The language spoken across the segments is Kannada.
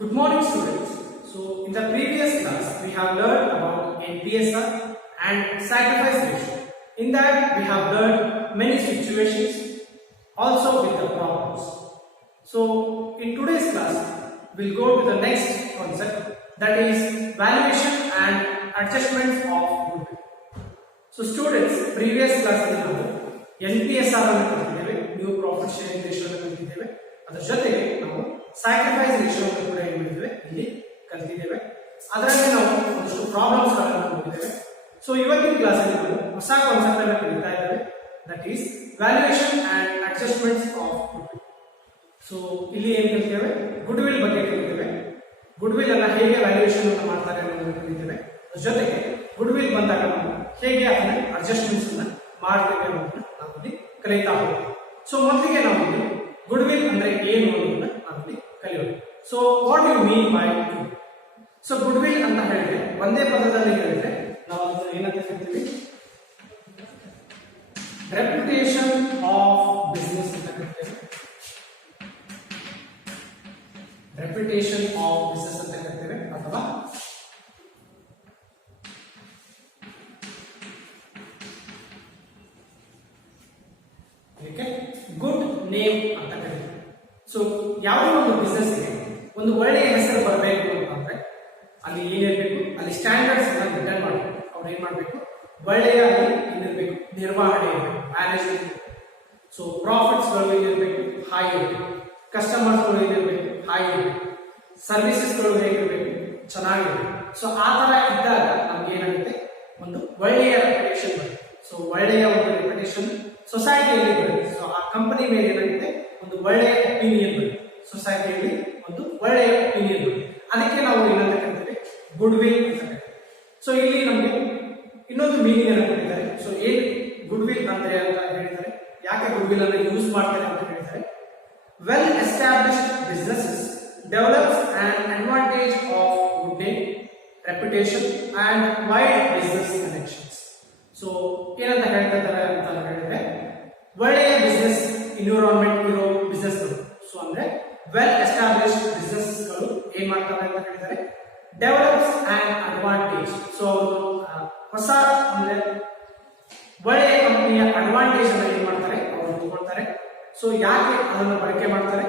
Good morning, students. So, in the previous class, we have learned about NPSR and sacrifice ratio. In that, we have learned many situations, also with the problems. So, in today's class, we'll go to the next concept, that is valuation and adjustments of goodwill. So, students, previous class ನಾವು NPSR ಅನ್ನು ಕಲಿತಿದ್ದೇವೆ, ನ್ಯೂ ಪ್ರಾಫಿಟ್ ಶೇರಿಂಗ್ ರೇಷಿಯೋ ಅನ್ನು ಕಲಿತಿದ್ದೇವೆ. ಅದರ ಜೊತೆಗೆ ನಾವು ಸ್ಯಾಕ್ರಿಫೈಸ್ ರೇಷಿಯೋ ಅನ್ನು ಕೂಡ ಏನು ಮಾಡಿದ್ದೇವೆ ಇಲ್ಲಿ ಕಲಿತಿದ್ದೇವೆ. ಅದರಲ್ಲಿ ನಾವು ಒಂದಷ್ಟು ಪ್ರಾಬ್ಲಮ್ಸ್ ಗಳನ್ನು ನೋಡಿದ್ದೇವೆ. ಸೊ ಇವತ್ತಿನ ಕ್ಲಾಸ್ ಅಲ್ಲಿ ನಾವು ಹೊಸ ಕಾನ್ಸೆಪ್ಟ್ ಅನ್ನು ಕಲಿತಾ ಇದ್ದೇವೆ, that is valuation and adjustments of goodwill. So ಇಲ್ಲಿ ಏನು ಕಲಿತೇವೆ, ಗುಡ್ವಿಲ್ ಬಗ್ಗೆ ಕಲಿತೇವೆ. ಗುಡ್ವಿಲ್ ಅನ್ನ ಹೇಗೆ ವ್ಯಾಲ್ಯೂಯೇಷನ್ ಅನ್ನು ಮಾಡ್ತಾರೆ ಅನ್ನೋದನ್ನು ಕಲಿತೇವೆ. ಅದರ ಜೊತೆಗೆ ಗುಡ್ವಿಲ್ ಬಂದಾಗ ನಾವು ಹೇಗೆ ಅದನ್ನ ಅಡ್ಜಸ್ಟ್ಮೆಂಟ್ಸ್ ಅನ್ನ ಮಾಡ್ತೇವೆ ಅನ್ನೋದನ್ನ ನಾವು ಇಲ್ಲಿ ಕಲಿತಾ ಹೋಗ್ತೀವಿ. ಸೊ ಮೊದಲಿಗೆ ನಾವು ಗುಡ್ವಿಲ್ ಅಂದ್ರೆ ಏನು ಅನ್ನೋದನ್ನ ನಾವಿಲ್ಲಿ ಕಲಿಯೋಣ. So what you mean by goodwill? So goodwill ಅಂತ ಹೇಳಿದ್ರೆ ಒಂದೇ ಪದದಲ್ಲಿ ಹೇಳಿದ್ರೆ ನಾವು ಅದನ್ನ ಏನಂತ ಕರಿತೀವಿ, ರೆಪ್ಯುಟೇಷನ್ ಆಫ್ ಬಿಸ್ನೆಸ್ ಅಂತ ಕರಿತೇವೆ. ರೆಪ್ಯುಟೇಷನ್ ಆಫ್ ಬಿಸ್ನೆಸ್ ಅಂತ ಕರಿತೇವೆ, ಅಥವಾ ಗುಡ್ ನೇಮ್ ಅಂತ ಕರೀತೀವಿ. ಸೊ ಯಾವುದೇ ಒಂದು ಬಿಸ್ನೆಸ್ ಗೆ ಒಂದು ಒಳ್ಳೆಯ ಹೆಸರು ಬರಬೇಕು ಅಂತಂದ್ರೆ ಅಲ್ಲಿ ಏನಿರಬೇಕು, ಅಲ್ಲಿ ಸ್ಟ್ಯಾಂಡರ್ಡ್ಸ್ ಅನ್ನ ರಿಟರ್ನ್ ಮಾಡಬೇಕು. ಅವ್ರು ಏನ್ ಮಾಡಬೇಕು, ಒಳ್ಳೆಯ ಏನಿರಬೇಕು, ನಿರ್ವಹಣೆ ಇರಬೇಕು, ಮ್ಯಾನೇಜ್ಮೆಂಟ್. ಸೊ ಪ್ರಾಫಿಟ್ಸ್ ಗಳು ಏನಿರಬೇಕು, ಹೈ ಇರಬೇಕು. ಕಸ್ಟಮರ್ಸ್ ಗಳು ಏನಿರಬೇಕು, ಹೈ ಇರಬೇಕು. ಸರ್ವಿಸಸ್ ಗಳು ಹೇಗಿರಬೇಕು, ಚೆನ್ನಾಗಿರಬೇಕು. ಸೊ ಆ ತರ ಇದ್ದಾಗ ನಮ್ಗೆ ಏನಾಗುತ್ತೆ, ಒಂದು ಒಳ್ಳೆಯ ರೆಪ್ಯುಟೇಷನ್ ಬರುತ್ತೆ. ಸೊ ಒಳ್ಳೆಯ ಒಂದು ರೆಪ್ಯುಟೇಷನ್ ಸೊಸೈಟಿಯಲ್ಲಿ ಬರುತ್ತೆ. ಸೊ ಆ ಕಂಪನಿ ಮೇಲೆ ಏನಾಗುತ್ತೆ, ಒಂದು ಒಳ್ಳೆಯ ಒಪಿನಿಯನ್ ಬರುತ್ತೆ. ಸೊಸೈಟಿಯಲ್ಲಿ ಒಂದು ಒಳ್ಳೆಯ ಒಪಿನಿಯನ್ ಬರುತ್ತೆ. ಅದಕ್ಕೆ ನಾವು ಏನಂತ ಕರಿತೇವೆ, ಗುಡ್ ವಿಲ್ ಅಂತ ಕರಿತೇವೆ. ಸೊ ಇಲ್ಲಿ ನಮಗೆ ಇನ್ನೊಂದು ಮೀನಿಂಗ್ ಅನ್ನು ಕೊಟ್ಟಿದ್ದಾರೆ. ಸೊ ಏನ್ ಗುಡ್ ವಿಲ್ ಅಂದ್ರೆ ಅಂತ ಹೇಳಿದ್ದಾರೆ, ಯಾಕೆ ಗುಡ್ ವಿಲ್ ಅನ್ನು ಯೂಸ್ ಮಾಡ್ತಾರೆ ಅಂತ ಹೇಳಿದ್ದಾರೆ. Well established businesses develops on advantage of good name, reputation and wide business connections. So ಏನಂತ ಹೇಳ್ತಾ ಇದ್ದಾರೆ ಅಂತ ಹೇಳಿದ್ರೆ, ಒಳ್ಳೆಯ ಬಿಸ್ನೆಸ್ ಎನ್ವಿರಾನ್ಮೆಂಟ್ ಇರೋ ಬಿಸ್ನೆಸ್ ಗಳು, ಸೊ ಅಂದ್ರೆ ವೆಲ್ ಎಸ್ಟಾಬ್ಲಿಷ್ಡ್ ಬಿಸ್ನೆಸ್ ಗಳು ಏನ್ ಮಾಡ್ತಾರೆ ಅಂತ ಹೇಳಿದ್ದಾರೆ, ಡೆವಲಪ್ಸ್ ಅಂಡ್ ಅಡ್ವಾಂಟೇಜ್. ಸೊ ಅವರು ಹೊಸ ಅಂದ್ರೆ ಒಳ್ಳೆಯ ಕಂಪನಿಯ ಅಡ್ವಾಂಟೇಜ್ ಅನ್ನು ಏನ್ ಮಾಡ್ತಾರೆ, ಅವರು ತಗೊಳ್ತಾರೆ. ಸೊ ಯಾಕೆ ಅದನ್ನು ಬಳಕೆ ಮಾಡ್ತಾರೆ,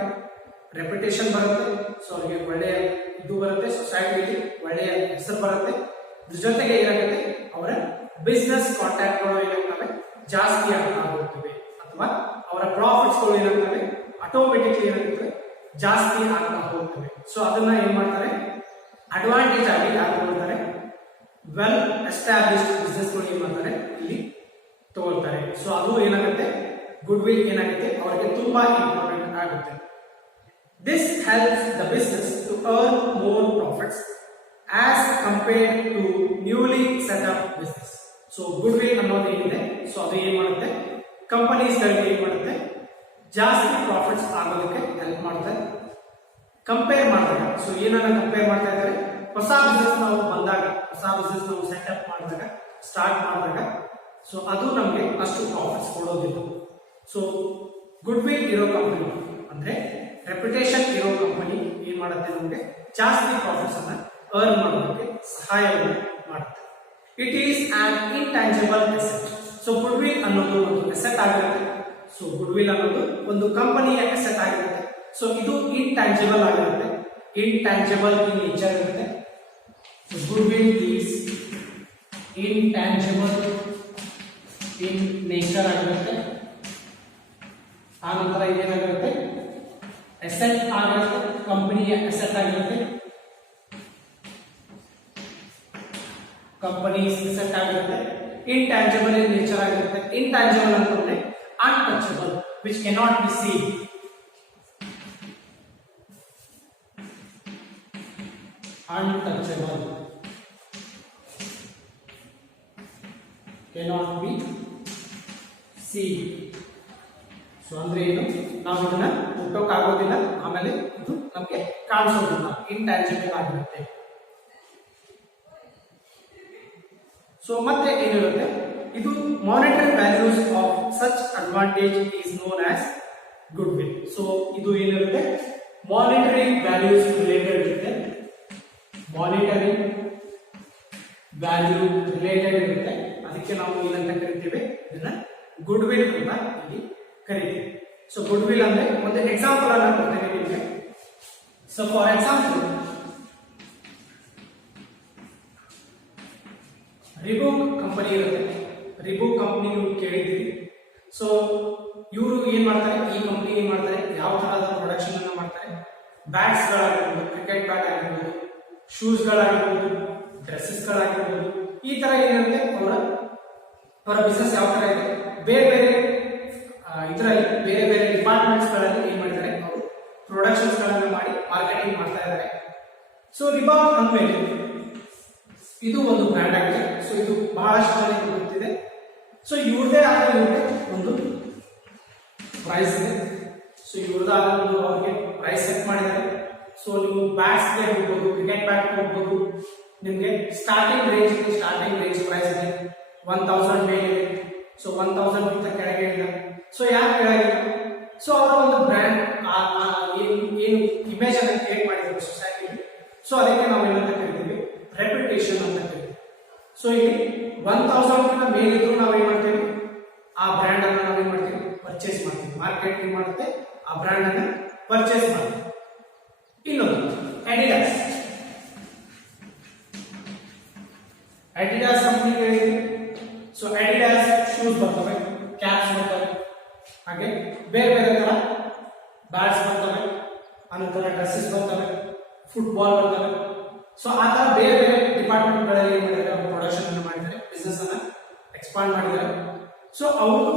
ರೆಪ್ಯುಟೇಷನ್ ಬರುತ್ತೆ. ಸೊ ಅವರಿಗೆ ಒಳ್ಳೆಯ ಇದು ಬರುತ್ತೆ, ಸೊಸೈಟಿಯಲ್ಲಿ ಒಳ್ಳೆಯ ಹೆಸರು ಬರುತ್ತೆ. ಇದ್ರ ಜೊತೆಗೆ ಏನಾಗುತ್ತೆ, ಅವರ ಬಿಸ್ನೆಸ್ ಕಾಂಟ್ಯಾಕ್ಟ್ ಗಳು ಏನಾಗ್ತವೆ, ಜಾಸ್ತಿ ಆಗ್ತಾ ಹೋಗ್ತವೆ, ಅಥವಾ ಅವರ ಪ್ರಾಫಿಟ್ಸ್ ಗಳು ಏನಾಗ್ತವೆ, ಆಟೋಮೆಟಿಕ್ಲಿ ಏನಾಗ್ತವೆ, ಜಾಸ್ತಿ ಆಗ್ತಾ ಹೋಗ್ತವೆ. ಸೊ ಅದನ್ನ ಏನ್ ಮಾಡ್ತಾರೆ, ಅಡ್ವಾಂಟೇಜ್ ಆಗಿ ಯಾರು ತಗೊಳ್ತಾರೆ, ವೆಲ್ ಎಸ್ಟಾಬ್ಲಿಷ್ಡ್ ಬಿಸ್ನೆಸ್ ಗಳು ಏನ್ ಮಾಡ್ತಾರೆ, ಇಲ್ಲಿ ತಗೊಳ್ತಾರೆ. ಸೊ ಅದು ಏನಾಗುತ್ತೆ, ಗುಡ್ ವಿಲ್ ಏನಾಗುತ್ತೆ, ಅವರಿಗೆ ತುಂಬಾ ಇಂಪಾರ್ಟೆಂಟ್ ಆಗುತ್ತೆ. This helps the business to earn more profits as compared to newly set up business. So goodwill ಅನ್ನೋದು ಏನಿದೆ, ಸೊ ಅದು ಏನ್ ಮಾಡುತ್ತೆ, ಕಂಪನೀಸ್ ಗಳಿಗೆ ಏನ್ ಮಾಡುತ್ತೆ, ಜಾಸ್ತಿ ಪ್ರಾಫಿಟ್ಸ್ ಆಗೋದಕ್ಕೆ ಹೆಲ್ಪ್ ಮಾಡುತ್ತೆ. ಕಂಪೇರ್ ಮಾಡಿದಾಗ, ಸೊ ಏನನ್ನ ಕಂಪೇರ್ ಮಾಡ್ತಾ ಇದ್ದಾರೆ, ಹೊಸ ಬಿಸ್ನೆಸ್ ನಾವು ಬಂದಾಗ, ಹೊಸ ಬಿಸ್ನೆಸ್ ನಾವು ಸೆಟ್ ಅಪ್ ಮಾಡಿದಾಗ, ಸ್ಟಾರ್ಟ್ ಮಾಡಿದಾಗ, ಸೊ ಅದು ನಮಗೆ ಅಷ್ಟು ಪ್ರಾಫಿಟ್ಸ್ ಕೊಡೋದಿಲ್ಲ. ಸೊ ಗುಡ್ ವಿಲ್ ಇರೋ ಕಂಪನಿ ಅಂದ್ರೆ ರೆಪ್ಯುಟೇಷನ್ ಇರೋ ಕಂಪನಿ ಏನ್ ಮಾಡುತ್ತೆ, ನಮಗೆ ಜಾಸ್ತಿ ಪ್ರಾಫಿಟ್ಸ್ ಅನ್ನ ಅರ್ನ್ ಮಾಡೋದಕ್ಕೆ ಸಹಾಯವನ್ನು ಮಾಡುತ್ತೆ. It is on intangible asset. So goodwill ಅನ್ನೋದು ಒಂದು ಅಸೆಟ್ ಆಗಿರುತ್ತೆ. ಸೊ ಗುಡ್ ವಿಲ್ ಅನ್ನೋದು ಒಂದು ಕಂಪನಿಯ ಅಸೆಟ್ ಆಗಿರುತ್ತೆ. ಸೊ ಇದು ಇಂಟ್ಯಾಂಜಿಬಲ್ ಆಗಿರುತ್ತೆ, ಇಂಟ್ಯಾಂಜಿಬಲ್ ಇನ್ ನೇಚರ್ ಇರುತ್ತೆ. Good will is intangible in nature ಆಗಿರುತ್ತೆ. ಆ ನಂತರ ಇದೇನಾಗಿರುತ್ತೆ, ಅಸೆಟ್ ಆಗಿರುತ್ತೆ, ಕಂಪನಿಯ ಅಸೆಟ್ ಆಗಿರುತ್ತೆ. ಕಂಪನೀಸ್ ಅಸೆಟ್ ಆಗಿರುತ್ತೆ, ಇಂಟ್ಯಾಂಜಿಬಲ್ ಇನ್ ನೇಚರ್ ಆಗಿರುತ್ತೆ. ಇಂಟ್ಯಾಂಜಿಬಲ್ ಅಂತಂದ್ರೆ untouchable, which cannot be seen. Untouchable cannot be seen. So ಅಂದ್ರೆ ಏನು, ನಾವು ಇದನ್ನ ಮುಟ್ಟೋಕ್ಕಾಗೋದಿಲ್ಲ, ಆಮೇಲೆ ಇದು ನಮಗೆ ಕಾಣಿಸೋದಿಲ್ಲ, ಇಂಟ್ಯಾಂಜಿಬಲ್ ಆಗಿರುತ್ತೆ. ಸೊ ಮತ್ತೆ ಏನಿರುತ್ತೆ, ಇದು monetary values of such advantage is known as good will. So ಇದು ಏನಿರುತ್ತೆ, ಮಾನಿಟರಿ ವ್ಯಾಲ್ಯೂಸ್ ರಿಲೇಟೆಡ್ ಇರುತ್ತೆ, ಮಾನಿಟರಿ ವ್ಯಾಲ್ಯೂ ರಿಲೇಟೆಡ್ ಇರುತ್ತೆ. ಅದಕ್ಕೆ ನಾವು ಏನಂತ ಕರಿತೀವಿ, ಇದನ್ನ ಗುಡ್ ವಿಲ್ ಅಂತ ಇಲ್ಲಿ ಕರಿತೀವಿ. ಸೊ ಗುಡ್ ವಿಲ್ ಅಂದ್ರೆ ಒಂದು ಎಕ್ಸಾಂಪಲ್ ಅನ್ನ ಕೊಡ್ತೇನೆ ನಿಮಗೆ. ಸೊ ಫಾರ್ ಎಕ್ಸಾಂಪಲ್, ರಿಬೂಕ್ ಕಂಪನಿ ಇರುತ್ತೆ. ರಿಬೂಕ್ ಕಂಪನಿ ನೀವು ಕೇಳಿದ್ದೀರಿ. ಸೊ ಇವರು ಏನ್ ಮಾಡ್ತಾರೆ, ಈ ಕಂಪನಿ ಏನ್ ಮಾಡ್ತಾರೆ, ಯಾವ ತರಹದ ಪ್ರೊಡಕ್ಷನ್ ಅನ್ನ ಮಾಡ್ತಾರೆ, ಬ್ಯಾಟ್ಸ್ ಗಳಾಗಿರ್ಬೋದು, ಕ್ರಿಕೆಟ್ ಬ್ಯಾಟ್ ಆಗಿರ್ಬೋದು, ಶೂಸ್ ಗಳಾಗಿರ್ಬೋದು, ಡ್ರೆಸ್ಸಸ್ ಗಳಾಗಿರ್ಬೋದು, ಈ ತರ ಏನಿರುತ್ತೆ ಅವರ ಬಿಸ್ನೆಸ್ ಯಾವ ತರ ಇದೆ, ಬೇರೆ ಬೇರೆ ಇದರಲ್ಲಿ ಬೇರೆ ಬೇರೆ ಡಿಪಾರ್ಟ್ಮೆಂಟ್ಸ್ ಗಳಲ್ಲಿ ಏನ್ ಮಾಡಿದ್ದಾರೆ, ಅವರು ಪ್ರೊಡಕ್ಷನ್ಸ್ ಗಳನ್ನ ಮಾಡಿ ಮಾರ್ಕೆಟಿಂಗ್ ಮಾಡ್ತಾ ಇದ್ದಾರೆ. ಸೊ ರಿಬಾಕ್ ಅಂದ್ಮೇಲೆ ಇದು ಒಂದು ಬ್ರ್ಯಾಂಡ್ ಆಗಿದೆ. ಸೊ ಇದು ಬಹಳಷ್ಟು ಜನಕ್ಕೆ ಗೊತ್ತಿದೆ. ಸೊ ಇವ್ರದೇ ಆದ ಒಂದು ಪ್ರೈಸ್ ಇದೆ. ಸೊ ಇವ್ರದಾದ ಒಂದು ಅವ್ರಿಗೆ ಪ್ರೈಸ್ ಸೆಟ್ ಮಾಡಿದ್ದಾರೆ. ಸೊ ನೀವು ಬ್ಯಾಟ್ಸ್ ಗೆ ಹೋಗ್ಬೋದು, ಕ್ರಿಕೆಟ್ ಬ್ಯಾಟ್ ಹೋಗ್ಬೋದು, ನಿಮ್ಗೆ ಸ್ಟಾರ್ಟಿಂಗ್ ರೇಂಜ್ ಪ್ರೈಸ್ ಇದೆ 1000 ಮೇಲೆ ಇದೆ. ಸೊ 1000 ಗಿಂತ ಕೆಳಗೆ ಇಲ್ಲ. ಸೊ ಯಾಕೆ ಕೆಳಗಿಲ್ಲ, ಸೊ ಅವರ ಒಂದು ಬ್ರ್ಯಾಂಡ್ ಏನು ಇಮೇಜ್ ಅನ್ನು ಕ್ರಿಯೇಟ್ ಮಾಡಿದ್ದಾರೆ ಸೊಸೈಟಿಲಿ. ಸೊ ಅದಕ್ಕೆ ನಾವು ಏನಂತ ಕರಿತೀವಿ, ರೆಪ್ಯುಟೇಷನ್ ಅಂತ ಕರಿತೀವಿ. ಸೊ ಇಲ್ಲಿ 1000 ಗಿಂತ ಮೇಲಿದ್ರು ನಾವು ಏನ್ ಮಾಡ್ತೀವಿ, ಆ ಬ್ರ್ಯಾಂಡ್ ಅನ್ನ ನಾವೇನ್ ಮಾಡ್ತೀವಿ, ಪರ್ಚೇಸ್ ಮಾಡ್ತೀವಿ. ಮಾರ್ಕೆಟ್ ಏನ್ ಮಾಡುತ್ತೆ, ಆ ಬ್ರ್ಯಾಂಡ್ ಅನ್ನ ಪರ್ಚೇಸ್ ಮಾಡ್ತೀವಿ. ಇನ್ನೊಂದು ಅಡಿಡಾಸ್. ಅಡಿಡಾಸ್ ಕಂಪನಿ ಹೇಳಿದ್ವಿ. ಸೊ ಅಡಿಡಾಸ್ ಶೂಸ್ ಬರ್ತವೆ, ಕ್ಯಾಪ್ಸ್ ಬರ್ತವೆ, ಹಾಗೆ ಬೇರೆ ಬೇರೆ ತರ ಬ್ಯಾಟ್ಸ್ ಬರ್ತವೆ, ಅನಂತರ ಡ್ರೆಸ್ಸಸ್ ಬರ್ತವೆ, ಫುಟ್ಬಾಲ್ ಬರ್ತವೆ. ಸೊ ಆ ತರ ಬೇರೆ ಬೇರೆ ಡಿಪಾರ್ಟ್ಮೆಂಟ್ ಗಳಲ್ಲಿ ಏನ್ ಮಾಡಿದ್ದಾರೆ, ಅವರು ಪ್ರೊಡಕ್ಷನ್ ಅನ್ನು ಮಾಡಿದ್ದಾರೆ, ಬಿಸ್ನೆಸ್ ಅನ್ನ ಎಕ್ಸ್ಪಾಂಡ್ ಮಾಡಿದ್ದಾರೆ. ಸೊ ಅವರು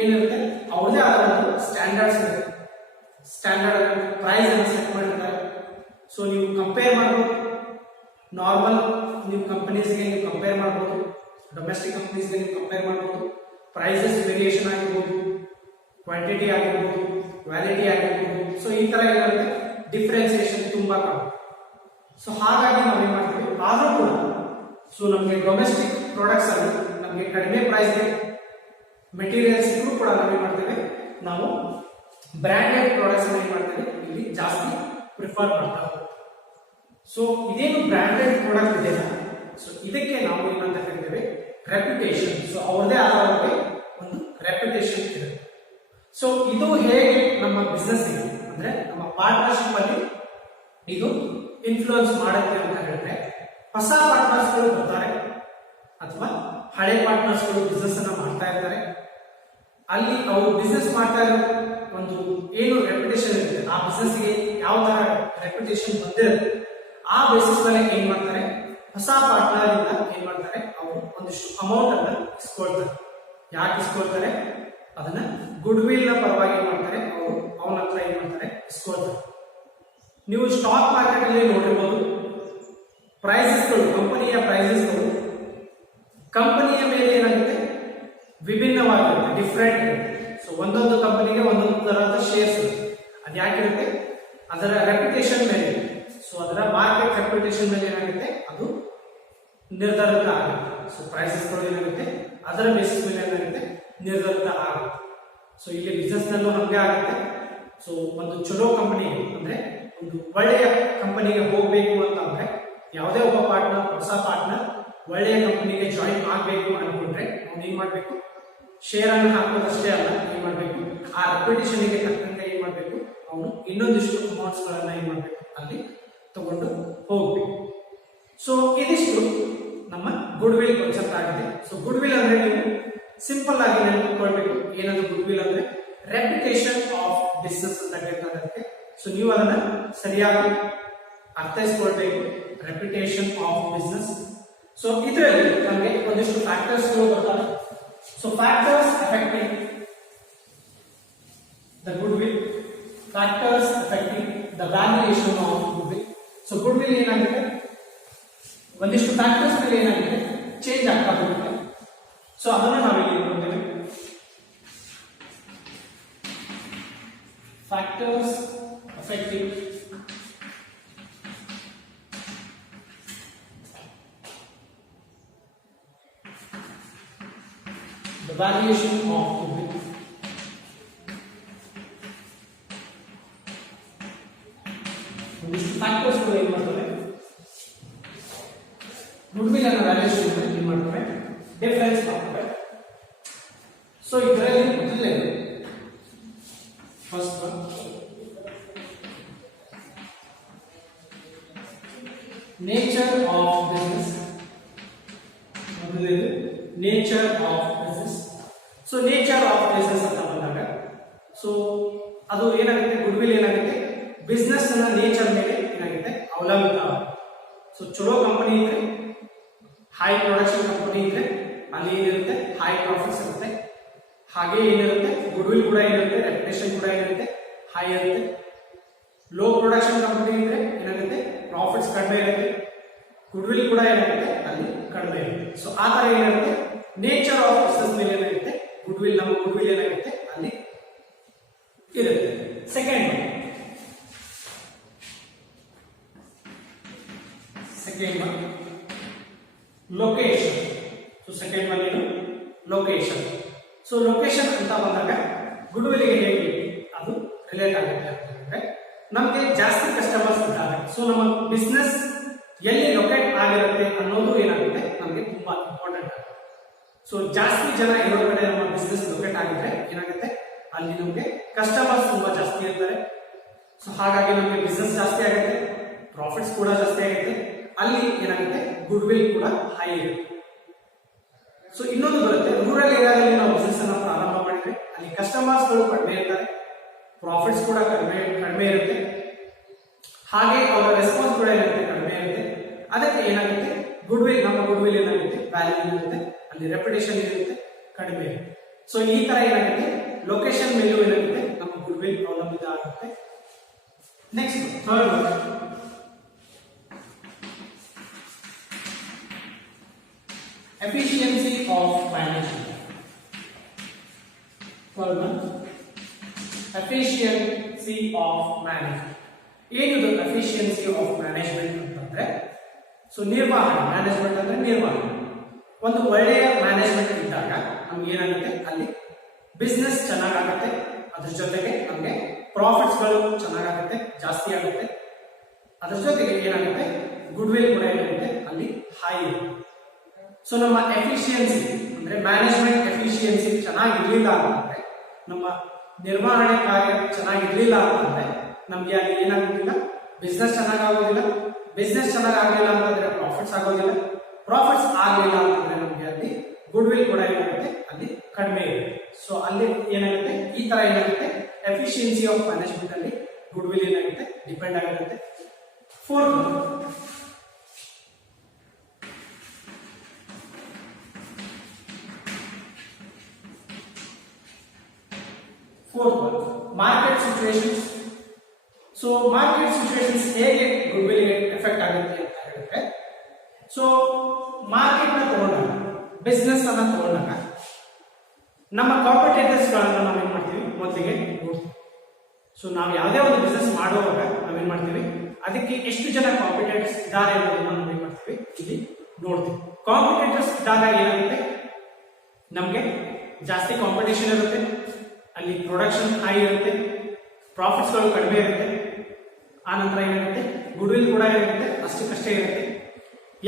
ಏನಿರುತ್ತೆ, ಅವ್ರದೇ ಆದ ಒಂದು ಸ್ಟ್ಯಾಂಡರ್ಡ್ಸ್ ಇರುತ್ತೆ. ಸ್ಟ್ಯಾಂಡರ್ಡ್ ಪ್ರೈಸ್ ಅನ್ನು ಸೆಟ್ ಮಾಡಿರ್ತಾರೆ. ಸೊ ನೀವು ಕಂಪೇರ್ ಮಾಡಬಹುದು, ನಾರ್ಮಲ್ ನೀವು ಕಂಪನೀಸ್ಗೆ ನೀವು ಕಂಪೇರ್ ಮಾಡಬಹುದು, ಡೊಮೆಸ್ಟಿಕ್ ಕಂಪನೀಸ್ಗೆ ನೀವು ಕಂಪೇರ್ ಮಾಡಬಹುದು. ಪ್ರೈಸಸ್ ವೇರಿಯೇಷನ್ ಆಗಿರ್ಬೋದು, ಕ್ವಾಂಟಿಟಿ ಆಗಿರ್ಬೋದು, ಕ್ವಾಲಿಟಿ ಆಗಿರ್ಬೋದು. ಸೊ ಈ ತರ ಏನಿರುತ್ತೆ, ಡಿಫ್ರೆನ್ಸಿಯೇಷನ್ ತುಂಬಾ ಕಮ್ಮಿ. ಸೊ ಹಾಗಾಗಿ ನಾವು ಏನ್ ಮಾಡ್ತೀವಿ, ಆದ್ರೂ ಕೂಡ ಸೊ ನಮಗೆ ಡೊಮೆಸ್ಟಿಕ್ ಪ್ರಾಡಕ್ಟ್ಸ್ ಅಲ್ಲಿ ನಮಗೆ ಕಡಿಮೆ ಪ್ರೈಸ್ಗೆ ಮೆಟೀರಿಯಲ್ಸ್ ಇದ್ರೂ ಕೂಡ ನಾವೇನ್ ಮಾಡ್ತೇವೆ, ನಾವು ಬ್ರಾಂಡೆಡ್ ಪ್ರಾಡಕ್ಟ್ಸ್ ಏನ್ ಮಾಡ್ತೇವೆ, ಇಲ್ಲಿ ಜಾಸ್ತಿ ಪ್ರಿಫರ್ ಮಾಡ್ತಾ ಹೋಗ್ತೀವಿ. ಸೊ ಇದೇನು ಬ್ರಾಂಡೆಡ್ ಪ್ರಾಡಕ್ಟ್ ಇದೆ, ಸೊ ಇದಕ್ಕೆ ನಾವು ಏನಂತ ಕರಿತೇವೆ, ರೆಪ್ಯುಟೇಷನ್. ಸೊ ಅವ್ರದೇ ಆದ ಒಂದು ರೆಪ್ಯುಟೇಷನ್ ಇದೆ. ಸೊ ಇದು ಹೇಗೆ ನಮ್ಮ ಬಿಸ್ನೆಸ್ ಇದೆ ಅಂದ್ರೆ, ನಮ್ಮ ಪಾರ್ಟ್ನರ್ಶಿಪ್ ಅಲ್ಲಿ ಇದು ಇನ್ಫ್ಲೂಯೆನ್ಸ್ ಮಾಡುತ್ತೆ ಅಂತ ಹೇಳಿದ್ರೆ, ಹೊಸ ಪಾರ್ಟ್ನರ್ಸ್ ಗಳು ಬರ್ತಾರೆ ಅಥವಾ ಹಳೆ ಪಾರ್ಟ್ನರ್ಸ್ ಗಳು ಬಿಸ್ನೆಸ್ ಅನ್ನ ಮಾಡ್ತಾ ಇರ್ತಾರೆ. ಅಲ್ಲಿ ಅವರು ಬಿಸ್ನೆಸ್ ಮಾಡ್ತಾ ಇರೋ ಒಂದು ಏನು ರೆಪ್ಯುಟೇಷನ್ ಇರುತ್ತೆ, ಆ ಬಿಸ್ನೆಸ್ ಗೆ ಯಾವ ತರ ರೆಪ್ಯುಟೇಷನ್ ಬಂದಿರುತ್ತೆ, ಆ ಬೇಸಿಸ್ ಮೇಲೆ ಏನ್ ಮಾಡ್ತಾರೆ, ಹೊಸ ಪಾರ್ಟ್ನರ್ ಇಂದ ಏನ್ ಮಾಡ್ತಾರೆ, ಅವರು ಒಂದಿಷ್ಟು ಅಮೌಂಟ್ ಅನ್ನ ಇಸ್ಕೊಳ್ತಾರೆ. ಯಾಕೆ ಇಸ್ಕೊಳ್ತಾರೆ, ಅದನ್ನ ಗುಡ್ ವಿಲ್ ನ ಪರವಾಗಿ ಏನ್ ಮಾಡ್ತಾರೆ, ಅವರು ಅವನ ಹತ್ರ ಏನ್ ಮಾಡ್ತಾರೆ, ಇಸ್ಕೊಳ್ತಾರೆ. ನೀವು ಸ್ಟಾಕ್ ಮಾರ್ಕೆಟ್ ಅಲ್ಲಿ ನೋಡಿರ್ಬೋದು, ಪ್ರೈಸಸ್ಗಳು, ಕಂಪನಿಯ ಪ್ರೈಸಸ್ಗಳು ಕಂಪನಿಯ ಮೇಲೆ ಏನಾಗುತ್ತೆ, ವಿಭಿನ್ನವಾಗಿರುತ್ತೆ, ಡಿಫ್ರೆಂಟ್ ಇರುತ್ತೆ. ಸೊ ಒಂದೊಂದು ಕಂಪನಿಗೆ ಒಂದೊಂದು ತರಹದ ಶೇರ್ಸ್ ಇರುತ್ತೆ. ಅದು ಯಾಕಿರುತ್ತೆ, ಅದರ ರೆಪ್ಯುಟೇಷನ್ ಮೇಲೆ, ಸೊ ಅದರ ಮಾರ್ಕೆಟ್ ರೆಪ್ಯುಟೇಷನ್ ಮೇಲೆ ಏನಾಗುತ್ತೆ, ಅದು ನಿರ್ಧಾರಿತ ಆಗುತ್ತೆ. ಸೊ ಪ್ರೈಸಸ್ಗಳು ಏನಾಗುತ್ತೆ, ಅದರ ಬೇಸಿಸ್ ಮೇಲೆ ಏನಾಗುತ್ತೆ, ನಿರ್ಧಾರಿತ ಆಗುತ್ತೆ. ಸೊ ಇಲ್ಲಿ ಬಿಸ್ನೆಸ್ ನಲ್ಲೂ ಹಂಗೆ ಆಗುತ್ತೆ. ಸೊ ಒಂದು ಚಲೋ ಕಂಪನಿ ಅಂದ್ರೆ ಒಂದು ಒಳ್ಳೆಯ ಕಂಪನಿಗೆ ಹೋಗ್ಬೇಕು ಅಂತ ಅಂದ್ರೆ, ಯಾವುದೇ ಒಬ್ಬ ಪಾರ್ಟ್ನರ್, ಹೊಸ ಪಾರ್ಟ್ನರ್ ಒಳ್ಳೆಯ ಕಂಪನಿಗೆ ಜಾಯಿನ್ ಆಗಬೇಕು ಅನ್ಕೊಂಡ್ರೆ ಅವ್ನು ಏನ್ ಮಾಡ್ಬೇಕು, ಶೇರ್ ಅನ್ನು ಹಾಕೋದಷ್ಟೇ ಅಲ್ಲ, ಏನ್ ಮಾಡ್ಬೇಕು, ಆ ರೆಪ್ಯುಟೇಷನ್ ಗೆ ತಕ್ಕಂತೆ ಏನ್ ಮಾಡ್ಬೇಕು, ಅವನು ಇನ್ನೊಂದಿಷ್ಟು ಅಮೌಂಟ್ಸ್ ಗಳನ್ನ ಏನ್ ಮಾಡ್ಬೇಕು, ಅಲ್ಲಿ ತಗೊಂಡು ಹೋಗ್ಬೇಕು. ಸೊ ಇದಿಷ್ಟು ನಮ್ಮ ಗುಡ್ ವಿಲ್ ಕಾನ್ಸೆಪ್ಟ್ ಆಗಿದೆ. ಸೊ ಗುಡ್ ವಿಲ್ ಅಂದ್ರೆ ನೀವು ಸಿಂಪಲ್ ಆಗಿ ನೆನಪಿಟ್ಕೊಳ್ಬೇಕು, ಏನದು ಗುಡ್ ವಿಲ್ ಅಂದ್ರೆ ರೆಪ್ಯುಟೇಷನ್ ಆಫ್ ಬಿಸ್ನೆಸ್ ಅಂತ ಹೇಳ್ತಾರೆ. ಸೊ ನೀವು ಅದನ್ನ ಸರಿಯಾಗಿ ಅರ್ಥೈಸ್ಕೊಳ್ಬೇಕು, ರೆಪ್ಯುಟೇಷನ್ ಆಫ್ ಬಿಸ್ನೆಸ್. ಸೊ ಇದರಲ್ಲಿ ನಮಗೆ ಒಂದಿಷ್ಟು ಫ್ಯಾಕ್ಟರ್ಸ್ ಬರ್ತವೆ. So factors affecting the good will, factors affecting the valuation of good will. So good will ಏನಾಗುತ್ತೆ, ಒಂದಿಷ್ಟು ಫ್ಯಾಕ್ಟರ್ಸ್ ಮೇಲೆ ಏನಾಗುತ್ತೆ, ಚೇಂಜ್ ಆಗ್ತಾ ಹೋಗುತ್ತೆ. ಸೊ ಅದನ್ನು ನಾವಿಲ್ಲಿ ನೋಡ್ತೇವೆ. Factors affecting the valuation of goodwill. ಇಷ್ಟು ಫ್ಯಾಕ್ಟರ್ಸ್ ಕೂಡ ಏನು ಮಾಡ್ತವೆ ಗುಡ್ ವಿಲ್ ಅನ್ನ ವ್ಯಾಲ್ಯೂಷನ್ ಏನು ಮಾಡ್ತವೆ ಡಿಫರೆನ್ಸ್ ಮಾಡ್ತವೆ. ಸೊ ಇದರಲ್ಲಿ ಮೊದಲೇ ಫಸ್ಟ್ ನೇಚರ್ ಆಫ್ ಬಿಸ್ನೆಸ್. ಮೊದಲನೇದು nature of business. So nature of business ಅಂತ ಬಂದಾಗ ಸೊ ಅದು ಏನಾಗುತ್ತೆ ಗುಡ್ ವಿಲ್ ಏನಾಗುತ್ತೆ ಬಿಸ್ನೆಸ್ ನ ನೇಚರ್ ಮೇಲೆ ಏನಾಗುತ್ತೆ ಅವಲಂಬಿತ. ಸೊ ಚಲೋ ಕಂಪನಿ ಇದ್ರೆ ಹೈ ಪ್ರೊಡಕ್ಷನ್ ಕಂಪನಿ ಇದ್ರೆ ಅಲ್ಲಿ ಏನಿರುತ್ತೆ ಹೈ ಪ್ರಾಫಿಟ್ಸ್ ಇರುತ್ತೆ. ಹಾಗೆ ಏನಿರುತ್ತೆ ಗುಡ್ ವಿಲ್ ಕೂಡ ಏನಿರುತ್ತೆ ರೆಪ್ಯುಟೇಷನ್ ಕೂಡ ಏನಿರುತ್ತೆ ಹೈ ಇರುತ್ತೆ. ಲೋ ಪ್ರೊಡಕ್ಷನ್ ಕಂಪನಿ ಇದ್ರೆ ಏನಾಗುತ್ತೆ ಪ್ರಾಫಿಟ್ಸ್ ಕಡಿಮೆ ಇರುತ್ತೆ, ಗುಡ್ ವಿಲ್ ಕೂಡ ಏನಾಗುತ್ತೆ ಅಲ್ಲಿ ಕಡಿಮೆ ಇರುತ್ತೆ. ಸೊ ಆ ತರ ಏನಾಗುತ್ತೆ ನೇಚರ್ ಆಫ್ ಬಿಸ್ನೆಸ್ ಮೇಲೆ ಏನಾಗುತ್ತೆ ಗುಡ್ ವಿಲ್ ನಮ್ಮ ಗುಡ್ ವಿಲ್ ಏನಾಗುತ್ತೆ ಅಲ್ಲಿ ಇರುತ್ತೆ. Second location. So second one ಏನು ಲೊಕೇಶನ್. ಸೊ ಲೊಕೇಶನ್ ಅಂತ ಬಂದಾಗ ಗುಡ್ ವಿಲ್ ಗೆ ಹೇಗೆ ಅದು ರಿಲೇಟ್ ಆಗುತ್ತೆ ಅಂತಂದ್ರೆ ನಮಗೆ ಜಾಸ್ತಿ ಕಸ್ಟಮರ್ಸ್ ಇದ್ದಾರೆ. ಸೊ ನಮ್ಮ ಬಿಸ್ನೆಸ್ ಎಲ್ಲಿ ಲೊಕೇಟ್ ಆಗಿರುತ್ತೆ ಅನ್ನೋದು ಏನಾಗುತ್ತೆ ನಮಗೆ ತುಂಬಾ ಇಂಪಾರ್ಟೆಂಟ್ ಆಗುತ್ತೆ. ಸೊ ಜಾಸ್ತಿ ಜನ ಇರೋ ಕಡೆ ನಮ್ಮ ಬಿಸ್ನೆಸ್ ಲೊಕೇಟ್ ಆಗಿದ್ರೆ ಏನಾಗುತ್ತೆ ಅಲ್ಲಿ ನಮಗೆ ಕಸ್ಟಮರ್ಸ್ ತುಂಬಾ ಜಾಸ್ತಿ ಇರ್ತಾರೆ. ಸೊ ಹಾಗಾಗಿ ನಮಗೆ ಬಿಸ್ನೆಸ್ ಜಾಸ್ತಿ ಆಗುತ್ತೆ, ಪ್ರಾಫಿಟ್ಸ್ ಕೂಡ ಜಾಸ್ತಿ ಆಗುತ್ತೆ, ಅಲ್ಲಿ ಏನಾಗುತ್ತೆ ಗುಡ್ ವಿಲ್ ಕೂಡ ಹೈ ಇರುತ್ತೆ. ಸೊ ಇನ್ನೊಂದು ಬರುತ್ತೆ ರೂರಲ್ ಏರಿಯಾದಲ್ಲಿ ನಾವು ಬಿಸ್ನೆಸ್ ಅನ್ನ ಪ್ರಾರಂಭ ಮಾಡಿದ್ರೆ ಅಲ್ಲಿ ಕಸ್ಟಮರ್ಸ್ ಗಳು ಕಡಿಮೆ ಇರ್ತಾರೆ, ಪ್ರಾಫಿಟ್ಸ್ ಕೂಡ ಕಡಿಮೆ ಇರುತ್ತೆ, ಹಾಗೆ ಅವರ ರೆಸ್ಪಾನ್ಸ್ ಕೂಡ ಏನಾಗುತ್ತೆ ಕಡಿಮೆ ಇರುತ್ತೆ. ಅದಕ್ಕೆ ಏನಾಗುತ್ತೆ ಗುಡ್ ವಿಲ್ ನಮ್ಮ ಗುಡ್ ವಿಲ್ ಏನಾಗುತ್ತೆ ವ್ಯಾಲ್ಯೂ ಇರುತ್ತೆ, ಅಲ್ಲಿ ರೆಪ್ಯುಟೇಷನ್ ಇರುತ್ತೆ ಕಡಿಮೆ ಇರುತ್ತೆ. ಸೊ ಈ ತರ ಏನಾಗುತ್ತೆ ಲೊಕೇಶನ್ ಮೇಲೂ ಏನಾಗುತ್ತೆ ನಮ್ಮ ಗುಡ್ ವಿಲ್ ಅವಲಂಬಿತ ಆಗುತ್ತೆ. Next third one efficiency of management. Third one efficiency of management. ಏನಿದು efficiency of management ಅಂತಂದ್ರೆ ಸೊ ನಿರ್ವಹಣೆ. ಮ್ಯಾನೇಜ್ಮೆಂಟ್ ಅಂದ್ರೆ ನಿರ್ವಹಣೆ. ಒಂದು ಒಳ್ಳೆಯ ಮ್ಯಾನೇಜ್ಮೆಂಟ್ ಇದ್ದಾಗ ನಮ್ಗೆ ಏನಾಗುತ್ತೆ ಅಲ್ಲಿ ಬಿಸ್ನೆಸ್ ಚೆನ್ನಾಗಾಗುತ್ತೆ, ಅದ್ರ ಜೊತೆಗೆ ನಮಗೆ ಪ್ರಾಫಿಟ್ಸ್ ಗಳು ಚೆನ್ನಾಗಾಗುತ್ತೆ, ಜಾಸ್ತಿ ಆಗುತ್ತೆ, ಅದ್ರ ಜೊತೆಗೆ ಏನಾಗುತ್ತೆ ಗುಡ್ ವಿಲ್ ಕೂಡ ಏನಾಗುತ್ತೆ ಅಲ್ಲಿ ಹೈ ಇರುತ್ತೆ. ಸೊ ನಮ್ಮ ಎಫಿಷಿಯನ್ಸಿ ಅಂದ್ರೆ ಮ್ಯಾನೇಜ್ಮೆಂಟ್ ಎಫಿಷಿಯನ್ಸಿ ಚೆನ್ನಾಗಿರ್ಲಿಲ್ಲ ಅಂತಂದ್ರೆ ನಮ್ಮ ನಿರ್ವಹಣೆ ಕಾರ್ಯ ಚೆನ್ನಾಗಿರ್ಲಿಲ್ಲ ಅಂತಂದ್ರೆ ನಮ್ಗೆ ಅಲ್ಲಿ ಏನಾಗೋದಿಲ್ಲ ಬಿಸ್ನೆಸ್ ಚೆನ್ನಾಗಾಗೋದಿಲ್ಲ, ಬಿಸ್ನೆಸ್ ಚೆನ್ನಾಗಾಗಲಿಲ್ಲ ಅಂತಂದ್ರೆ ಪ್ರಾಫಿಟ್ಸ್ ಆಗೋದಿಲ್ಲ, ಪ್ರಾಫಿಟ್ಸ್ ಆಗಲಿಲ್ಲ ಅಂತಂದ್ರೆ ನಮ್ಗೆ ಅಲ್ಲಿ ಗುಡ್ ವಿಲ್ ಕೂಡ ಏನಾಗುತ್ತೆ ಅಲ್ಲಿ ಕಡಿಮೆ ಇರುತ್ತೆ. ಸೊ ಅಲ್ಲಿ ಏನಾಗುತ್ತೆ ಈ ತರ ಏನಾಗುತ್ತೆ ಎಫಿಷಿಯನ್ಸಿ ಆಫ್ ಮ್ಯಾನೇಜ್ಮೆಂಟ್ ಅಲ್ಲಿ ಗುಡ್ ವಿಲ್ ಏನಾಗುತ್ತೆ ಡಿಪೆಂಡ್ ಆಗಿರುತ್ತೆ. Fourth market situations. So market situations ಹೇಗೆ ಗುಡ್ ವಿಲ್ ಗೆ ಎಫೆಕ್ಟ್ ಆಗುತ್ತೆ ಅಂತ ಹೇಳಿದ್ರೆ ಸೊ ಮಾರ್ಕೆಟ್ ನ ತಗೊಂಡಾಗ ಬಿಸ್ನೆಸ್ ಅನ್ನ ತಗೊಂಡಾಗ ನಮ್ಮ ಕಾಂಪಿಟೇಟರ್ಸ್ ಗಳನ್ನ ನಾವೇನ್ ಮಾಡ್ತೀವಿ ಮೊದಲಿಗೆ ನೋಡ್ತೀವಿ. ಸೊ ನಾವು ಯಾವುದೇ ಒಂದು ಬಿಸ್ನೆಸ್ ಮಾಡುವಾಗ ನಾವೇನ್ ಮಾಡ್ತೀವಿ ಅದಕ್ಕೆ ಎಷ್ಟು ಜನ ಕಾಂಪಿಟೇಟರ್ಸ್ ಇದ್ದಾರೆ ಅನ್ನೋದನ್ನ ನಾವೇನ್ ಮಾಡ್ತೀವಿ ಇಲ್ಲಿ ನೋಡ್ತೀವಿ. ಕಾಂಪಿಟೇಟರ್ಸ್ ಇದ್ದಾಗ ಏನಾಗುತ್ತೆ ನಮ್ಗೆ ಜಾಸ್ತಿ ಕಾಂಪಿಟೇಷನ್ ಇರುತ್ತೆ, ಅಲ್ಲಿ ಪ್ರೊಡಕ್ಷನ್ ಹೈ ಇರುತ್ತೆ, ಪ್ರಾಫಿಟ್ಸ್ ಗಳು ಕಡಿಮೆ ಇರುತ್ತೆ, ಆ ನಂತರ ಏನಾಗುತ್ತೆ ಗುಡ್ ವಿಲ್ ಕೂಡ ಏನಾಗುತ್ತೆ ಅಷ್ಟಕ್ಕಷ್ಟೇ ಇರುತ್ತೆ.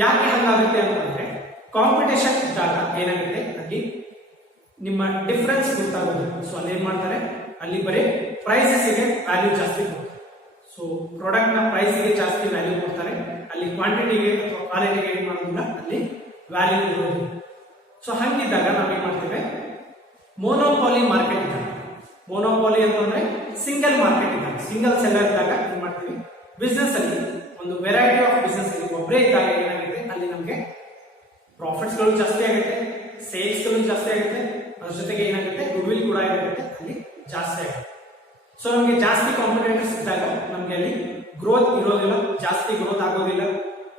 ಯಾಕೆ ಹಂಗಾಗುತ್ತೆ ಅಂತಂದ್ರೆ ಕಾಂಪಿಟೇಷನ್ ಇದ್ದಾಗ ಏನಾಗುತ್ತೆ ಅಲ್ಲಿ ನಿಮ್ಮ ಡಿಫರೆನ್ಸ್ ಗೊತ್ತಾಗೋದು. ಸೊ ಅಲ್ಲಿ ಏನ್ ಮಾಡ್ತಾರೆ ಅಲ್ಲಿ ಬರೀ ಪ್ರೈಸಸ್ಗೆ ವ್ಯಾಲ್ಯೂ ಜಾಸ್ತಿ ಕೊಡ್ತಾರೆ. ಸೊ ಪ್ರಾಡಕ್ಟ್ ನ ಪ್ರೈಸ್ಗೆ ಜಾಸ್ತಿ ವ್ಯಾಲ್ಯೂ ಕೊಡ್ತಾರೆ, ಅಲ್ಲಿ ಕ್ವಾಂಟಿಟಿಗೆ ಅಥವಾ ಕ್ವಾಲಿಟಿಗೆ ಏನ್ ಮಾಡೋದಿಲ್ಲ ಅಲ್ಲಿ ವ್ಯಾಲ್ಯೂ ಇರೋದಿಲ್ಲ. ಸೊ ಹಂಗಿದ್ದಾಗ ನಾವೇನ್ ಮಾಡ್ತೇವೆ ಮೋನೋಪಾಲಿ ಮಾರ್ಕೆಟ್ ಇದ್ದಾಗ, ಮೋನೋಪಾಲಿ ಅಂತಂದ್ರೆ ಸಿಂಗಲ್ ಮಾರ್ಕೆಟ್ ಇದ್ದಾಗ, ಸಿಂಗಲ್ ಸೆಲ್ಲರ್ ಇದ್ದಾಗ ಏನ್ ಮಾಡ್ತೀವಿ ಬಿಸ್ನೆಸ್ ಅಲ್ಲಿ ಒಂದು ವೆರೈಟಿ ಆಫ್ ಬಿಸ್ನೆಸ್ ಅಲ್ಲಿ ಒಬ್ಬರೇ ಇದ್ದಾಗ ಏನಾಗುತ್ತೆ ಅಲ್ಲಿ ನಮಗೆ ಪ್ರಾಫಿಟ್ಸ್ ಗಳು ಜಾಸ್ತಿ ಆಗುತ್ತೆ, ಸೇಲ್ಸ್ ಗಳು ಜಾಸ್ತಿ ಆಗುತ್ತೆ, ಅದ್ರ ಜೊತೆಗೆ ಏನಾಗುತ್ತೆ ಗುಡ್ ವಿಲ್ ಕೂಡ ಏನಾಗುತ್ತೆ ಅಲ್ಲಿ ಜಾಸ್ತಿ ಆಗುತ್ತೆ. ಸೊ ನಮಗೆ ಜಾಸ್ತಿ ಕಾಂಪಿಟೇಟರ್ಸ್ ಇದ್ದಾಗ ನಮ್ಗೆ ಅಲ್ಲಿ ಗ್ರೋತ್ ಇರೋದಿಲ್ಲ, ಜಾಸ್ತಿ ಗ್ರೋತ್ ಆಗೋದಿಲ್ಲ,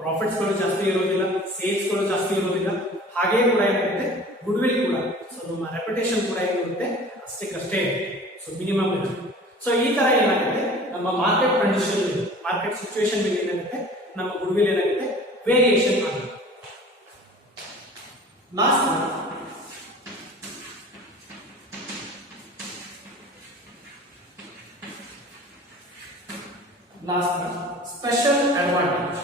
ಪ್ರಾಫಿಟ್ಸ್ ಗಳು ಜಾಸ್ತಿ ಇರೋದಿಲ್ಲ, ಸೇಲ್ಸ್ ಗಳು ಜಾಸ್ತಿ ಇರೋದಿಲ್ಲ, ಹಾಗೆ ಕೂಡ ಏನಾಗುತ್ತೆ ಗುಡ್ ವಿಲ್ ಕೂಡ ಸೊ ನಮ್ಮ ರೆಪ್ಯುಟೇಷನ್ ಕೂಡ ಏನಿರುತ್ತೆ ಅಷ್ಟಕ್ಕಷ್ಟೇ ಸೊ ಮಿನಿಮಮ್ ಇರುತ್ತೆ. ಸೊ ಈ ತರ ಏನಾಗುತ್ತೆ ನಮ್ಮ ಮಾರ್ಕೆಟ್ ಕಂಡೀಷನ್ ಮಾರ್ಕೆಟ್ ಸಿಚುವೇಶನ್ ಮೇಲೆ ಏನಾಗುತ್ತೆ ನಮ್ಮ ಗುಡ್ ವಿಲ್ ಏನಾಗುತ್ತೆ ವೇರಿಯೇಷನ್ ಆಗುತ್ತೆ. Last special advantage.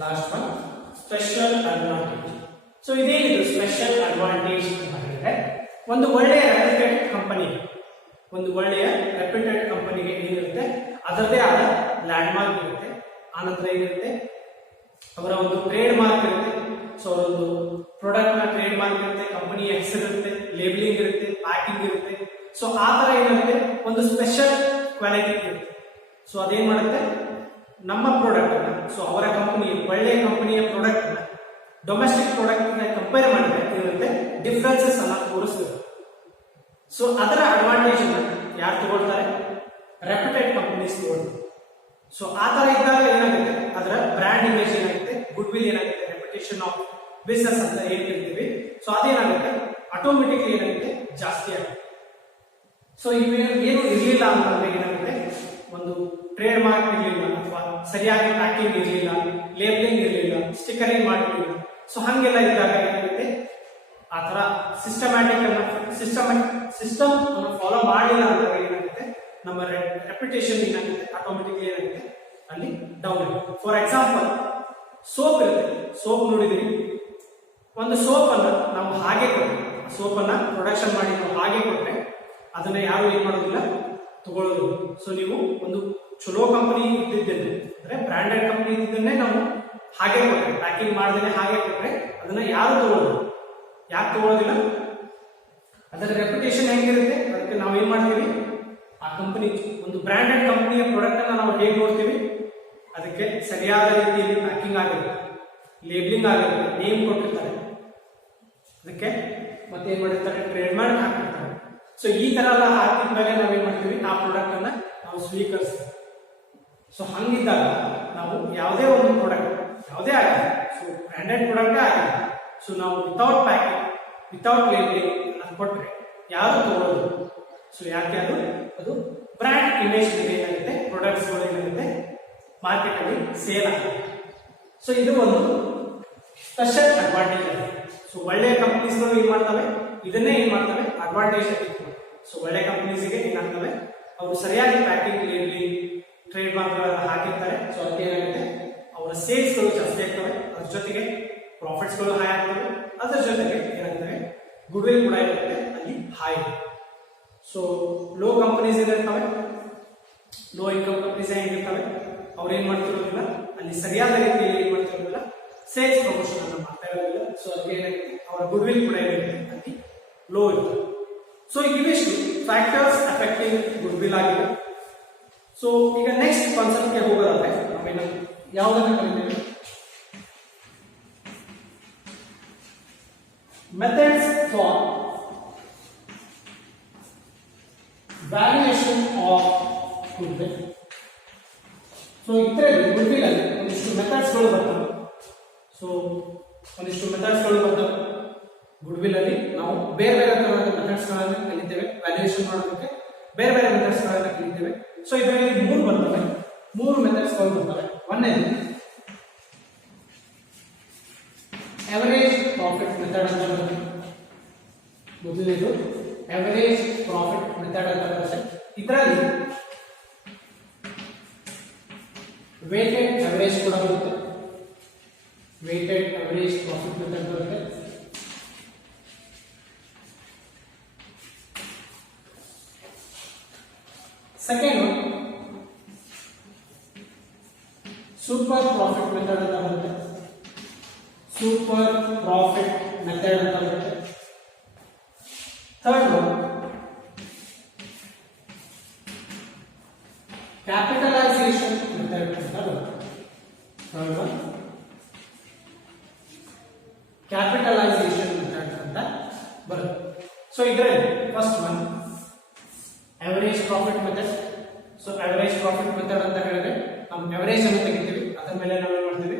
Last one special advantage. So ಇದೇನಿದು ಸ್ಪೆಷಲ್ ಅಡ್ವಾಂಟೇಜ್ ಅಂತ ಹೇಳಿದ್ರೆ, ಒಂದು ಒಳ್ಳೆಯ ರೆಪ್ಯೂಟೆಡ್ ಕಂಪನಿಗೆ ಏನಿರುತ್ತೆ ಅದರದೇ ಆದ ಲ್ಯಾಂಡ್ ಮಾರ್ಕ್ ಇರುತ್ತೆ. ಆನಂತರ ಏನಿರುತ್ತೆ ಅವರ ಒಂದು ಟ್ರೇಡ್ ಮಾರ್ಕ್ ಇರುತ್ತೆ. ಸೊ ಅವರೊಂದು ಪ್ರಾಡಕ್ಟ್ ನ ಟ್ರೇಡ್ ಮಾರ್ಕ್ ಇರುತ್ತೆ, ಕಂಪನಿಯ ಹೆಸರು ಇರುತ್ತೆ, ಲೇಬಲಿಂಗ್ ಇರುತ್ತೆ, ಪ್ಯಾಕಿಂಗ್ ಇರುತ್ತೆ. ಸೊ ಆ ತರ ಏನಿರುತ್ತೆ ಒಂದು ಸ್ಪೆಷಲ್ ಕ್ವಾಲಿಟಿ ಇರುತ್ತೆ. ಸೊ ಅದೇನ್ ಮಾಡುತ್ತೆ ನಮ್ಮ ಪ್ರಾಡಕ್ಟ್ ಅನ್ನ, ಸೊ ಅವರ ಕಂಪನಿ ಒಳ್ಳೆಯ ಕಂಪನಿಯ ಪ್ರಾಡಕ್ಟ್ ಅನ್ನ ಡೊಮೆಸ್ಟಿಕ್ ಪ್ರಾಡಕ್ಟ್ ಕಂಪೇರ್ ಮಾಡಿದ್ರೆ ಏನಿರುತ್ತೆ ಡಿಫರೆನ್ಸಸ್ ಅನ್ನ ತೋರಿಸ್ತದೆ. ಸೊ ಅದರ ಅಡ್ವಾಂಟೇಜ್ ಅನ್ನ ಯಾರು ತಗೊಳ್ತಾರೆ? ರೆಪ್ಯೂಟೆಡ್ ಕಂಪನೀಸ್ ತಗೊಳ್ತಾರೆ. ಸೊ ಆ ತರ ಇದ್ದಾಗ ಏನಾಗುತ್ತೆ ಅದರ ಬ್ರ್ಯಾಂಡ್ ಇಮೇಜ್ ಏನಾಗುತ್ತೆ, ಗುಡ್ ವಿಲ್ ಏನಾಗುತ್ತೆ, ರೆಪ್ಯುಟೇಷನ್ ಆಫ್ ಬಿಸ್ನೆಸ್ ಅಂತ ಏನ್ ಹೇಳ್ತೀವಿ. ಸೊ ಅದೇನಾಗುತ್ತೆ ಆಟೋಮೆಟಿಕ್ಲಿ ಏನಾಗುತ್ತೆ ಜಾಸ್ತಿ ಆಗುತ್ತೆ. ಸೊ ಇವೇನು ಇರಲಿಲ್ಲ ಅಂತಂದ್ರೆ ಏನಾಗುತ್ತೆ, ಒಂದು ಟ್ರೇಡ್ ಮಾರ್ಕ್ ಇರಲಿಲ್ಲ ಅಥವಾ ಸರಿಯಾಗಿ ಪ್ಯಾಕಿಂಗ್ ಇರಲಿಲ್ಲ, ಲೇಬಲಿಂಗ್ ಇರಲಿಲ್ಲ, ಸ್ಟಿಕರಿಂಗ್ ಮಾಡಿರಲಿಲ್ಲ. ಸೊ ಹಂಗೆಲ್ಲ ಇದ್ದಾಗ ಏನಾಗುತ್ತೆ ಆ ತರ ಸಿಸ್ಟಮ್ ಅನ್ನು ಫಾಲೋ ಮಾಡಿಲ್ಲ ಅಂದಾಗ ಏನಾಗುತ್ತೆ ನಮ್ಮ ರೆಪ್ಯುಟೇಷನ್ ಏನಾಗುತ್ತೆ ಆಟೋಮೆಟಿಕ್ಲಿ ಏನಾಗುತ್ತೆ ಅಲ್ಲಿ ಡೌನ್ ಆಗುತ್ತೆ. ಫಾರ್ ಎಕ್ಸಾಂಪಲ್ ಸೋಪ್ ಇರುತ್ತೆ. ಸೋಪ್ ನೋಡಿದಿರಿ, ಒಂದು ಸೋಪ್ ಅನ್ನ ನಾವು ಹಾಗೆ ಕೊಟ್ಟರೆ, ಸೋಪ್ ಅನ್ನ ಪ್ರೊಡಕ್ಷನ್ ಮಾಡಿ ನಾವು ಹಾಗೆ ಕೊಟ್ರೆ ಅದನ್ನ ಯಾರು ಏನ್ ಮಾಡೋದಿಲ್ಲ, ತಗೊಳ್ಳೋದು. ಸೊ ನೀವು ಒಂದು ಚಲೋ ಕಂಪನಿ ಇದ್ದಿದ್ದೇನೆ ಅಂದ್ರೆ ಬ್ರಾಂಡೆಡ್ ಕಂಪನಿ ಇದ್ದಿದ್ದನ್ನೇ ನಾವು ಹಾಗೆ ಕೊಟ್ರೆ, ಪ್ಯಾಕಿಂಗ್ ಮಾಡದೇನೆ ಹಾಗೆ ಕೊಟ್ರೆ ಅದನ್ನ ಯಾರು ತಗೊಳ್ಳೋದು? ಯಾಕೆ ತಗೊಳ್ಳೋದಿಲ್ಲ? ಅದರ ರೆಪ್ಯುಟೇಷನ್ ಹೆಂಗಿರುತ್ತೆ ಅದಕ್ಕೆ ನಾವು ಏನ್ ಮಾಡ್ತೀವಿ, ಆ ಕಂಪನಿ ಒಂದು ಬ್ರಾಂಡೆಡ್ ಕಂಪನಿಯ ಪ್ರಾಡಕ್ಟ್ ಅನ್ನ ನಾವು ಹೇಗೆ ನೋಡ್ತೀವಿ, ಅದಕ್ಕೆ ಸರಿಯಾದ ರೀತಿಯಲ್ಲಿ ಪ್ಯಾಕಿಂಗ್ ಆಗಿರುತ್ತೆ, ಲೇಬಲಿಂಗ್ ಆಗಿರುತ್ತೆ, ನೇಮ್ ಕೊಟ್ಟಿರ್ತಾರೆ, ಅದಕ್ಕೆ ಮತ್ತೆ ಏನ್ ಮಾಡಿರ್ತಾರೆ ಟ್ರೇಡ್ ಮಾರ್ಕ್ ಹಾಕಿರ್ತಾರೆ. ಸೊ ಈ ತರ ಎಲ್ಲ ಹಾಕಿದ ಮೇಲೆ ನಾವೇನ್ ಮಾಡ್ತೀವಿ, ಆ ಪ್ರಾಡಕ್ಟ್ ಅನ್ನ ನಾವು ಸ್ವೀಕರಿಸ್ತೀವಿ. ಸೊ ಹಂಗಿದ್ದಾಗ ನಾವು ಯಾವುದೇ ಒಂದು ಪ್ರಾಡಕ್ಟ್ ಯಾವುದೇ ಆಗಲಿ, ಸೊ ಬ್ರಾಂಡೆಡ್ ಪ್ರಾಡಕ್ಟೇ ಆಗಲಿ, ಸೊ ನಾವು ವಿತೌಟ್ ಪ್ಯಾಕಿಂಗ್ ವಿತೌಟ್ ಲೇಬಲಿಂಗ್ ಅದು ಕೊಟ್ಟರೆ ಯಾರು ತಗೊಳ್ಳೋದು? ಸೊ ಯಾಕೆ ಅದು ಬ್ರ್ಯಾಂಡ್ ಇಮೇಜ್ ಏನಾಗುತ್ತೆ, ಪ್ರಾಡಕ್ಟ್ಸ್ ಏನಾಗುತ್ತೆ ಮಾರ್ಕೆಟ್ ಅಲ್ಲಿ ಸೇಲ್ ಆಗುತ್ತೆ. ಸೊ ಇದು ಒಂದು ಸ್ಪೆಷಲ್ ಅಡ್ವಾಂಟೇಜ್ ಆಗಿದೆ. ಸೊ ಒಳ್ಳೆಯ ಕಂಪನೀಸ್ಗಳು ಏನ್ ಮಾಡ್ತವೆ, ಇದನ್ನೇ ಏನ್ ಮಾಡ್ತವೆ ಅಡ್ವಾಂಟೇಜ್ ಆಗಿ. ಸೊ ಒಳ್ಳೆ ಕಂಪನೀಸ್ಗೆ ಏನಾಗ್ತವೆ, ಅವರು ಸರಿಯಾಗಿ ಪ್ಯಾಕಿಂಗ್ ಲೇಬಲಿಂಗ್ ಟ್ರೇಡ್ ಮಾರ್ಕ್ ಹಾಕಿರ್ತಾರೆ. ಸೊ ಅದಕ್ಕೆ ಏನಾಗುತ್ತೆ ಅವರ ಸೇಲ್ಸ್ಗಳು ಜಾಸ್ತಿ ಆಗ್ತವೆ, ಅದ್ರ ಜೊತೆಗೆ ಪ್ರಾಫಿಟ್ಸ್ಗಳು ಹೈ ಆಗ್ತವೆ, ಅದರ ಜೊತೆಗೆ ಏನಾಗ್ತವೆ ಗುಡ್ ವಿಲ್ ಕೂಡ ಇರುತ್ತೆ ಅಲ್ಲಿ ಹೈ. ಸೊ ಲೋ ಕಂಪನೀಸ್ ಏನಿರ್ತವೆ, ಲೋ ಇನ್ಕಮ್ ಕಂಪನೀಸ್ ಏನಿರ್ತವೆ, ಅವ್ರು ಏನ್ ಮಾಡ್ತಿರೋದಿಲ್ಲ, ಅಲ್ಲಿ ಸರಿಯಾದ ರೀತಿಯಲ್ಲಿ ಏನ್ ಮಾಡ್ತಿರೋದಿಲ್ಲ, ಸೇಲ್ಸ್ ಪ್ರಮೋಷನ್ ಅನ್ನು ಮಾಡ್ತಾ ಇರೋದಿಲ್ಲ. ಸೊ ಅದಕ್ಕೆ ಏನಾಗುತ್ತೆ ಅವರ ಗುಡ್ ವಿಲ್ ಕೂಡ ಏನಿರುತ್ತೆ ಅಲ್ಲಿ ಲೋ ಇರ್ತದೆ. ಸೊ ಇವೆಷ್ಟು ಫ್ಯಾಕ್ಟರ್ಸ್ ಅಫೆಕ್ಟಿಂಗ್ ಗುಡ್ ವಿಲ್ ಆಗಿದೆ. ಸೊ ಈಗ ನೆಕ್ಸ್ಟ್ ಕಾನ್ಸೆಪ್ಟ್ಗೆ ಹೋಗೋದಾದ್ರೆ ನಾವೇನು ಯಾವುದನ್ನು ಕಲಿತೇವೆ, methods for valuation of good will. So ಇದರಲ್ಲಿ ಗುಡ್ ವಿಲ್ ಅಲ್ಲಿ ಒಂದಿಷ್ಟು ಮೆಥಡ್ಸ್ಗಳು ಬರ್ತವೆ. ಸೊ ಒಂದಿಷ್ಟು ಮೆಥಡ್ಸ್ಗಳು ಬರ್ತವೆ ಗುಡ್ ವಿಲ್ ಅಲ್ಲಿ. ನಾವು ಬೇರೆ ಬೇರೆ ತರಹದ ಮೆಥಡ್ಸ್ಗಳನ್ನು ಕಲಿತೇವೆ. ವ್ಯಾಲ್ಯೂಯೇಷನ್ ಮಾಡೋದಕ್ಕೆ ಬೇರೆ ಬೇರೆ ಮೆಥಡ್ಸ್ಗಳನ್ನು ಕಲಿತೇವೆ. ಸೊ ಇದರಲ್ಲಿ ಮೂರು ಬರ್ತವೆ, ಮೂರು ಮೆಥಡ್ಸ್ಗಳು ಬರ್ತವೆ. ಒಂದೇದು ಎವರೇಜ್ ಪ್ರಾಫಿಟ್ ಮೆಥಡ್ ಅಂತ ಬರುತ್ತೆ. ಮೊದಲನೇದು ಎವರೇಜ್ ಪ್ರಾಫಿಟ್ ಮೆಥಡ್ ಅಂತ ಬರುತ್ತೆ. ಇದರಲ್ಲಿ ವೇಟೆಡ್ ಎವರೇಜ್ ಕೂಡ ಬರುತ್ತೆ. ವೇಟೆಡ್ ಎವರೇಜ್ ಪ್ರಾಫಿಟ್ ಮೆಥಡ್ ಬರುತ್ತೆ. ಸೆಕೆಂಡ್ ಸೂಪರ್ ಪ್ರಾಫಿಟ್ ಮೆಥಡ್ ಅಂತ ಬರುತ್ತೆ. ಸೂಪರ್ ಪ್ರಾಫಿಟ್ ಮೆಥಡ್ ಅಂತ ಬರುತ್ತೆ. ಥರ್ಡ್ ಒನ್ ಕ್ಯಾಪಿಟಲೈಸೇಷನ್ ಮೆಥಡ್ ಅಂತ ಬರುತ್ತೆ. ಥರ್ಡ್ ಒನ್ ಕ್ಯಾಪಿಟಲೈಸೇಷನ್ ಮೆಥಡ್ ಅಂತ ಬರುತ್ತೆ. ಸೊ ಇದರಲ್ಲಿ first one average profit method. So average profit method ಅಂತ ಹೇಳಿದ್ರೆ ನಾವು ಎವರೇಜ್ ಅನ್ನು ತೆಗಿತೀವಿ, ಅದರ ಮೇಲೆ ನಾವು ಏನು ಮಾಡ್ತೀವಿ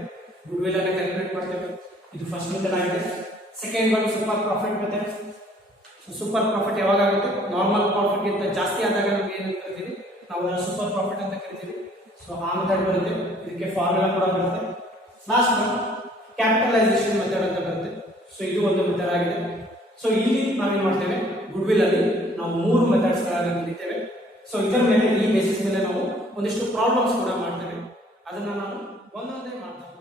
ಗುಡ್ ವಿಲ್ ಅನ್ನು ಕ್ಯಾಲ್ಕುಲೇಟ್ ಮಾಡ್ತೇವೆ. ಇದು ಫಸ್ಟ್ ಮೆಥಡ್ ಆಗಿದೆ. Second one super profit method. So super profit ಯಾವಾಗ ಆಗುತ್ತೆ, ನಾರ್ಮಲ್ ಪ್ರಾಫಿಟ್ ಗಿಂತ ಜಾಸ್ತಿ ಆದಾಗ ನಮ್ಗೆ ಏನು ಕರಿತೀವಿ, ನಾವು ಸೂಪರ್ ಪ್ರಾಫಿಟ್ ಅಂತ ಕರಿತೀವಿ. ಸೊ ಆ ಮೆಥಡ್ ಬರುತ್ತೆ, ಇದಕ್ಕೆ ಫಾರ್ಮುಲಾ ಕೂಡ ಬರುತ್ತೆ. ಲಾಸ್ಟ್ ಒನ್ ಕ್ಯಾಪಿಟಲೈಸೇಷನ್ ಮೆಥಡ್ ಅಂತ ಬರುತ್ತೆ. ಸೊ ಇದು ಒಂದು ಮೆಥಡ್ ಆಗಿದೆ. ಸೊ ಇಲ್ಲಿ ನಾವೇನ್ ಮಾಡ್ತೇವೆ, ಗುಡ್ ವಿಲ್ ಅಲ್ಲಿ ನಾವು ಮೂರು ಮೆಥಡ್ಸ್ ಗಳನ್ನು ಕಲಿತೇವೆ. ಸೊ ಇದರ ಮೇಲೆ ಈ ಬೇಸಿಸ್ ಮೇಲೆ ನಾವು ಒಂದಿಷ್ಟು ಪ್ರಾಬ್ಲಮ್ಸ್ ಕೂಡ ಮಾಡ್ತೇವೆ. ಅದನ್ನ ನಾನು ಒಂದೊಂದೇ ಮಾಡ್ತಾ